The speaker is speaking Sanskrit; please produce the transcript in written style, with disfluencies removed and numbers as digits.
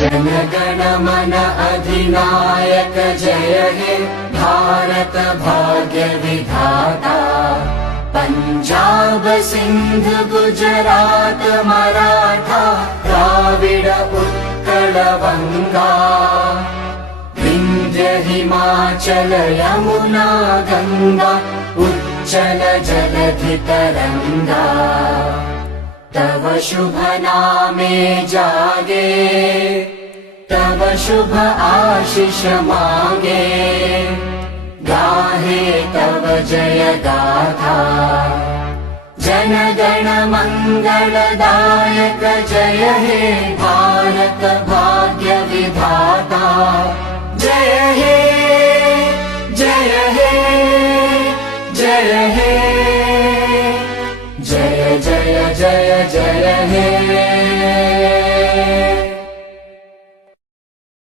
जनगण मन अधिनायक जय हे भारत भाग्य विधाता। पंजाब सिंध गुजरात मराठा द्राविड उत्कल बंगा। विंध्य हिमाचल यमुना गंगा उच्चल जलधि तरंगा। तव शुभ नामे जागे तव शुभ आशीष मांगे। गाहे तव जय गाथा जनगण मंगलदायक जय हे भारत भाग्य